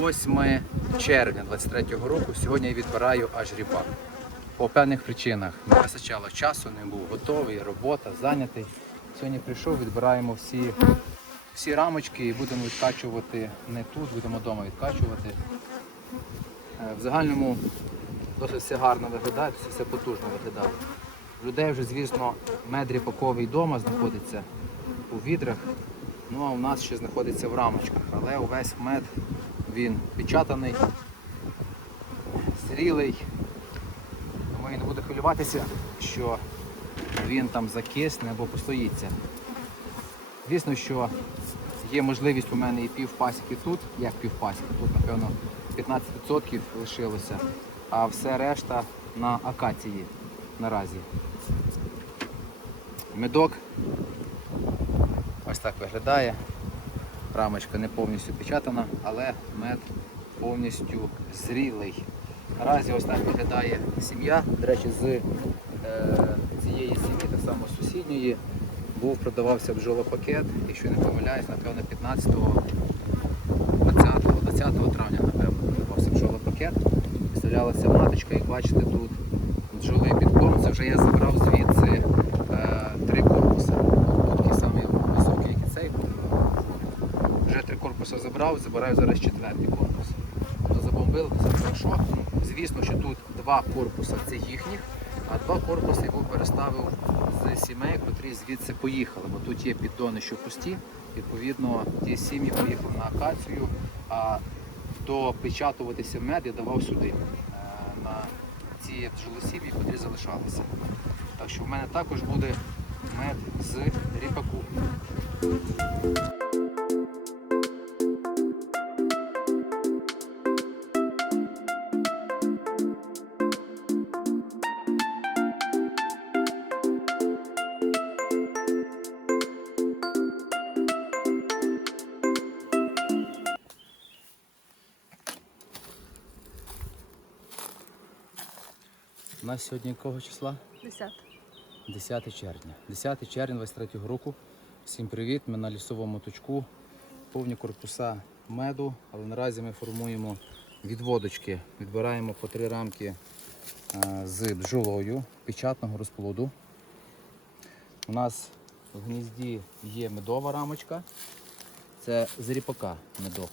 8 червня 23-го року. Сьогодні я відбираю аж ріпак. По певних причинах не вистачало часу, не був готовий, робота, зайнятий. Сьогодні прийшов, відбираємо всі, всі рамочки і будемо відкачувати не тут, будемо вдома відкачувати. Е, В загальному досить все гарно виглядає, досить все потужно виглядає. В людей вже, звісно, мед ріпаковий вдома знаходиться у відрах. Ну а у нас ще знаходиться в рамочках. Але увесь мед він печатаний, зрілий. Тому і не буде хвилюватися, що він там закисне або постоїться. Звісно, що є можливість у мене і півпасіки тут, як півпасіки, тут, напевно, 15% лишилося, а все решта на акації наразі. Медок ось так виглядає. Рамочка не повністю печатана, але мед повністю зрілий. Наразі ось так виглядає сім'я. До речі, з е, цієї сім'ї, так само з сусідньої, був продавався бджолопакет, якщо не помиляюсь, напевно, 15-го, 20-го, 20 травня, напевно, продавався бджолопакет. Вставлялася маточка, як бачите, тут бджоли підкорм. Це вже я забрав звідси е, три корпуси. Тут такий самий високий, як і цей. Вже три забрав, забираю зараз четвертий корпус. Тобто забомбили, все хорошо. Ну, звісно, що тут два корпуси це їхніх, а два корпуси я переставив з сімей, котрі звідси поїхали. Бо тут є піддони, що пусті. Відповідно, ті сім'ї поїхали на акацію, а допечатуватися мед я давав сюди, е, на ці бджолосім'ї, котрі залишалися. Так що в мене також буде мед з ріпаку. У нас сьогодні якого числа? 10. 10 червня. 10 червня 23 року. Всім привіт! Ми на лісовому точку. Повні корпуса меду, але наразі ми формуємо відводочки. Відбираємо по три рамки е, з бджолою печатного розплоду. У нас в гнізді є медова рамочка. Це з ріпака медок.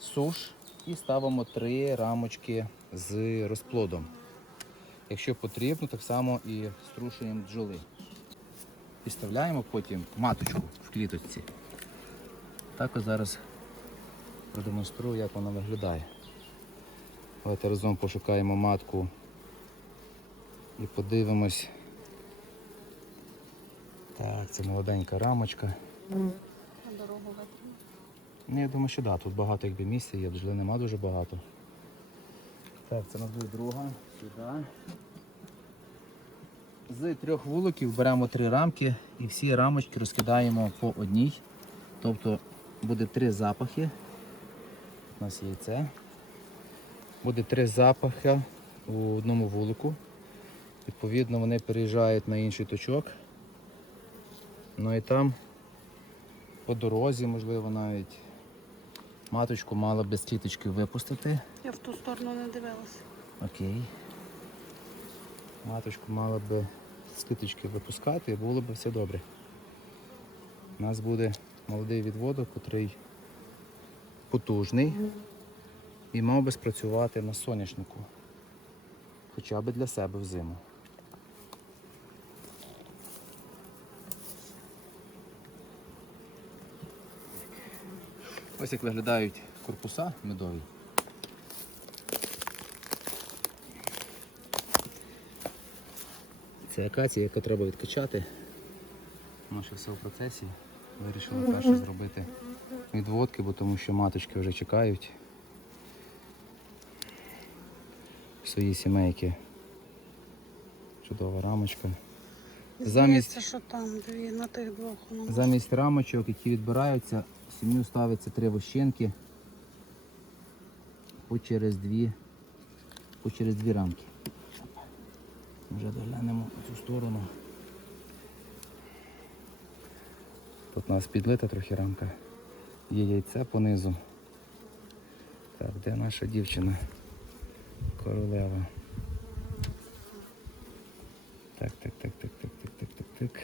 Суш і ставимо три рамочки з розплодом. Якщо потрібно, так само і струшуємо бджоли. Підставляємо потім маточку в кліточці. Також зараз продемонструю, як вона виглядає. Давайте разом пошукаємо матку і подивимось. Так, це молоденька рамочка. На дорогу. Ну, я думаю, що так, да, тут багато якби місця є, бджоли нема дуже багато. Так, це у нас буде друга. Сюди. З трьох вуликів беремо три рамки і всі рамочки розкидаємо по одній. Тобто буде три запахи. У нас є це. Буде три запахи у одному вулику. Відповідно, вони переїжджають на інший точок. Ну і там по дорозі, можливо, навіть маточку мала без кліточки випустити. Я в ту сторону не дивилася. Окей. Маточку мала би з кліточки випускати і було б все добре. У нас буде молодий відводок, котрий потужний і мав би спрацювати на соняшнику. Хоча б для себе взиму. Ось як виглядають корпуса медові. Це акація, яку треба відкачати. Воно ще все в процесі. Вирішили перше зробити відводки, бо тому що маточки вже чекають. Свої сімейки. Чудова рамочка. Замість- що там дві на тих двох. Замість рамочок, які відбираються, сім'ю ставиться три вощинки по через дві, по через дві рамки. Вже доглянемо по цю сторону. Тут у нас підлита трохи рамка. Є яйце понизу. Так, де наша дівчина? Королева. Так, так, так, так, так, так, так, так, так.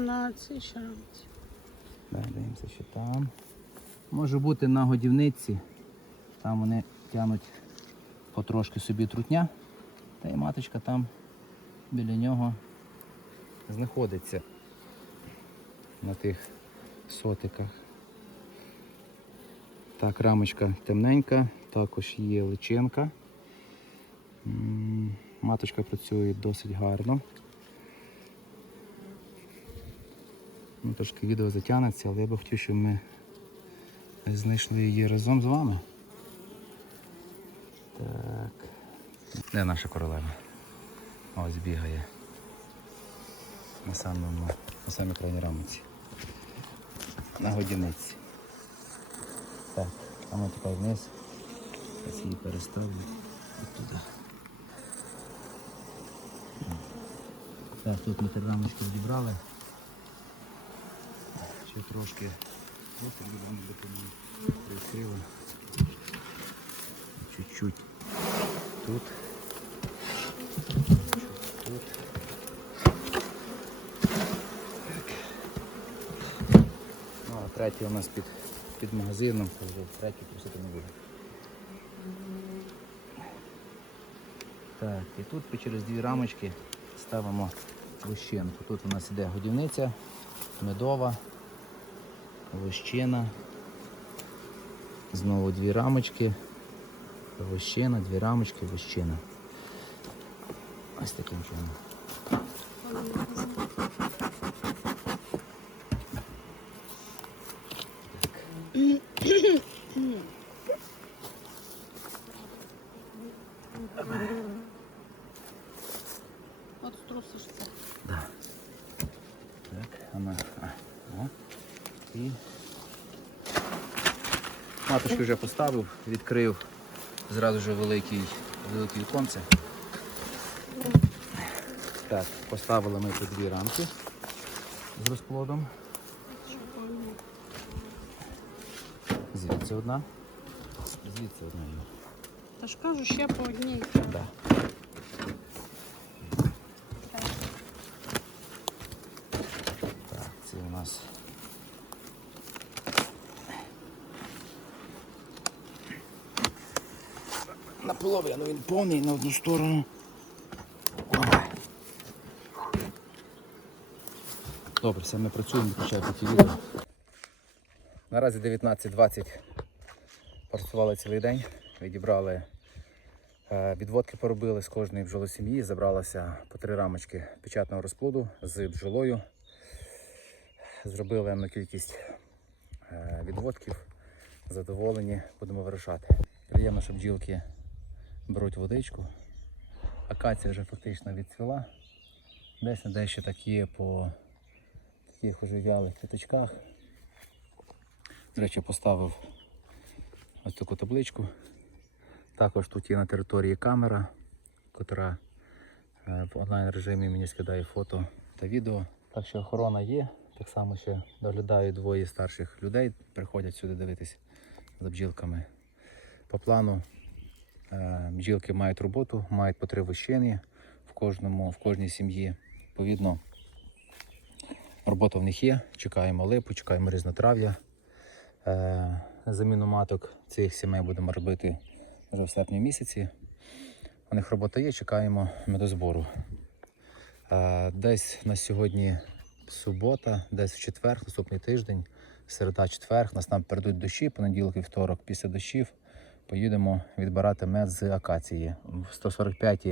На цій ще рамці. Дивимося, що там. Може бути на годівниці. Там вони тянуть потрошки собі трутня. Та й маточка там біля нього знаходиться на тих сотиках. Так, рамочка темненька, також є личинка. Маточка працює досить гарно. Ну, трошки відео затягнеться, але я би хотів, щоб ми знайшли її разом з вами. Так. Де наша королева? Ось бігає. На самому, на самій крайній рамці. На годівниці. Так, а ми тепер вниз. Зараз її переставлю. От туди. Так, тут ми три рамочки відібрали. Ще трошки будемо допомогти. Прикрили. Чуть-чуть тут. Тут. Так. Ну, а третій у нас під, під магазином, третій просити не буде. Так, і тут через дві рамочки ставимо лущинку. Тут у нас іде годівниця, медова, лущина. Знову дві рамочки, лущина, дві рамочки, лущина. Ось таким чином. От струсиш це. Да. Так, вона. А, о. І маточку вже поставив, відкрив зразу ж великий, велике віконце. Так, поставили ми тут дві рамки з розплодом. Звідси одна. Звідси одна. Та ж кажу, ще по одній. Да. Так, це у нас. Наполовину він повний на одну сторону. Добре, все, ми працюємо, включаю поки відео. Наразі 19.20 працювали цілий день, відібрали Е, Відводки поробили з кожної бджолосім'ї, забралося по три рамочки печатного розплоду з бджолою. Зробили ми кількість е, відводків, задоволені, будемо вирішати. Приємно, що бджілки беруть водичку. Акація вже фактично відцвіла. Десь на дещо так є по таких уже вялих квіточках. До речі, поставив ось таку табличку. Також тут є на території камера, яка в онлайн режимі мені скидає фото та відео. Так що охорона є. Так само ще доглядають двоє старших людей, приходять сюди дивитись за бджілками. По плану е, бджілки мають роботу, мають по три вищини в кожному, в кожній сім'ї. Відповідно, робота в них є. Чекаємо липу, чекаємо різнотрав'я. Е, Заміну маток цих сімей будемо робити вже в серпні місяці. У них робота є, чекаємо медозбору. Е, Десь на сьогодні субота, десь в четвер, наступний тиждень, середа, четвер, нас там перейдуть дощі, понеділок, вівторок, після дощів поїдемо відбирати мед з акації. В 145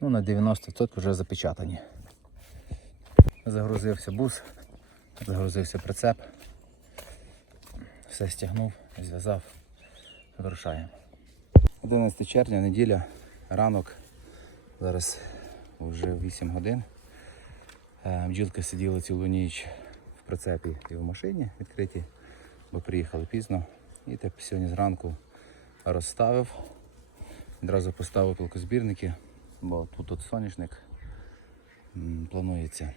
ну, на 90% вже запечатані. Загрузився бус, загрузився прицеп, все стягнув, зв'язав, вирушаємо. 11 червня, неділя, ранок. Зараз вже 8 годин. Е, Бджілки сиділи цілу ніч в прицепі і в машині відкритій, бо приїхали пізно. І так сьогодні зранку розставив. Одразу поставив пилкозбірники, бо тут от соняшник планується.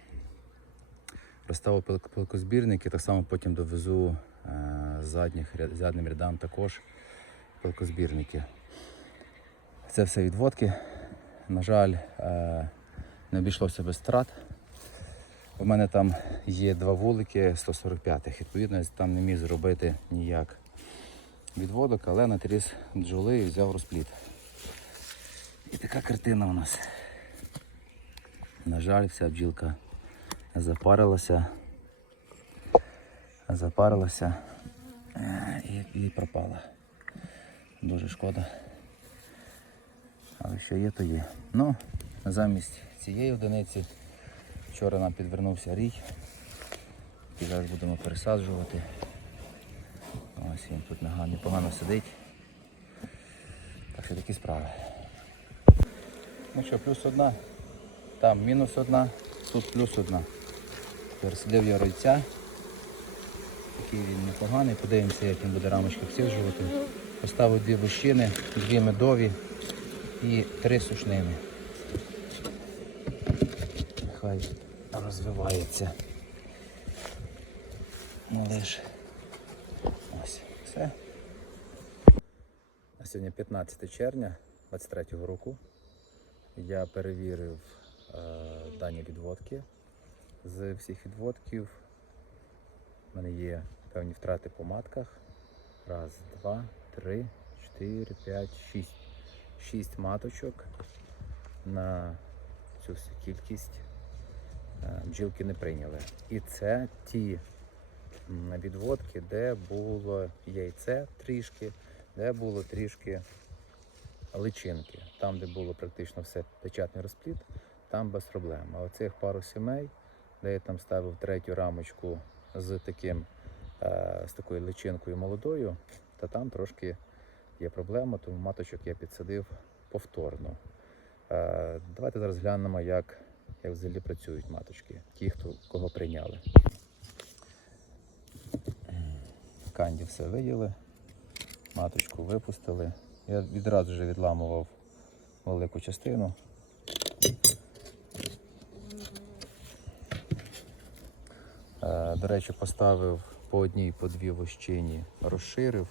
Розставив пилкозбірники, так само потім довезу е, задніх, заднім рядам також пилкозбірники. Це все відводки. На жаль, е, не обійшлося без втрат. У мене там є два вулики 145-х. Відповідно, я там не міг зробити ніяк відводок, але натріс бджоли і взяв розпліт. І така картина у нас. На жаль, вся бджілка запарилася. Запарилася е, і, і пропала. Дуже шкода. Але що є, то є. Ну, замість цієї одиниці вчора нам підвернувся рій. І зараз будемо пересаджувати. Ось він тут непогано сидить. Так що такі справи. Ну що, плюс одна, там мінус одна, тут плюс одна. Пересадив я ройця. Такий він непоганий. Подивимося, як він буде рамочки обсіджувати. Поставив дві вощини, дві медові і три сушнини. Нехай розвивається. Малиш. Ось, все. На сьогодні 15 червня 23-го року. Я перевірив е, дані відводки. З всіх відводків в мене є певні втрати по матках. Раз, два, три, чотири, п'ять, шість. Шість маточок на цю всю кількість е, бджілки не прийняли. І це ті відводки, де було яйце трішки, де було трішки личинки. Там, де було практично все печатний розпліт, там без проблем. А оцих пару сімей, де я там ставив третю рамочку з таким, е, з такою личинкою молодою, то там трошки є проблема, тому маточок я підсадив повторно. Е, давайте зараз глянемо, як, як взагалі працюють маточки, ті, хто кого прийняли. Канді все виділи, маточку випустили. Я відразу вже відламував велику частину. Е, До речі, поставив по одній, по дві вощині, розширив,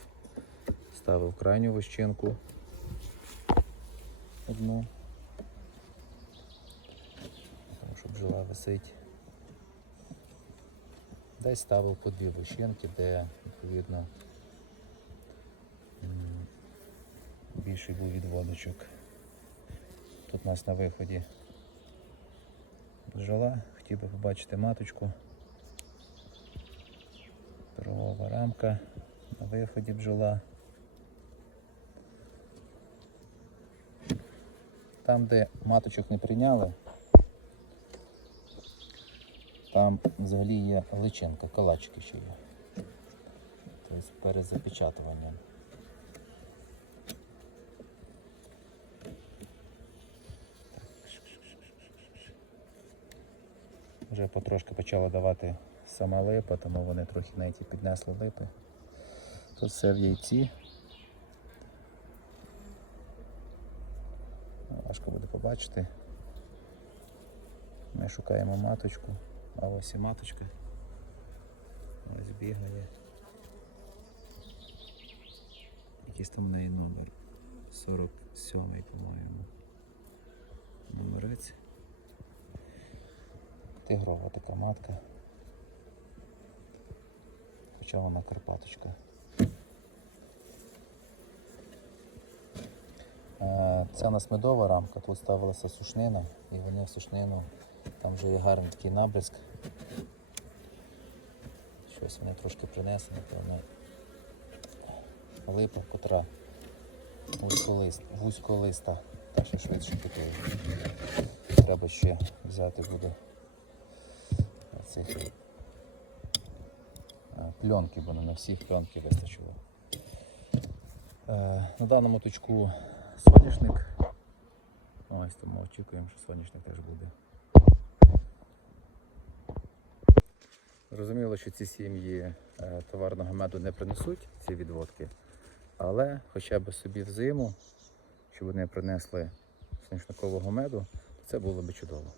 ставив крайню вощинку. Одну. Тому що бджола висить. Десь ставив по дві вощинки, де відповідно більший був відводочок. Тут у нас на виході бджола. Хотів би побачити маточку. Пирогова рамка, на виході бджола. Там, де маточок не прийняли, там взагалі є личинка, калачики ще є. Тобто перед запечатуванням. Вже потрошки почала давати сама липа, тому вони трохи навіть піднесли липи. Тут все в яйці. Важко буде побачити. Ми шукаємо маточку, а ось і маточка. Ось бігає. Якийсь там в неї номер. 47 по-моєму. Номерець. Тигрова така матка. Хоча вона Карпаточка. Це у нас медова рамка, тут ставилася сушнина і вони в сушнину, там вже є гарний такий набризк. Щось вони трошки принесли, напевно. Липа, котра вузьколист, вузьколиста, та що швидше купили. Треба ще взяти буде цих е, пленки, бо не на всіх пленки вистачило. Е, На даному точку соняшник. Ось тому очікуємо, що соняшник теж буде. Зрозуміло, що ці сім'ї е, товарного меду не принесуть ці відводки, але хоча б собі в зиму, щоб вони принесли соняшникового меду, це було б чудово.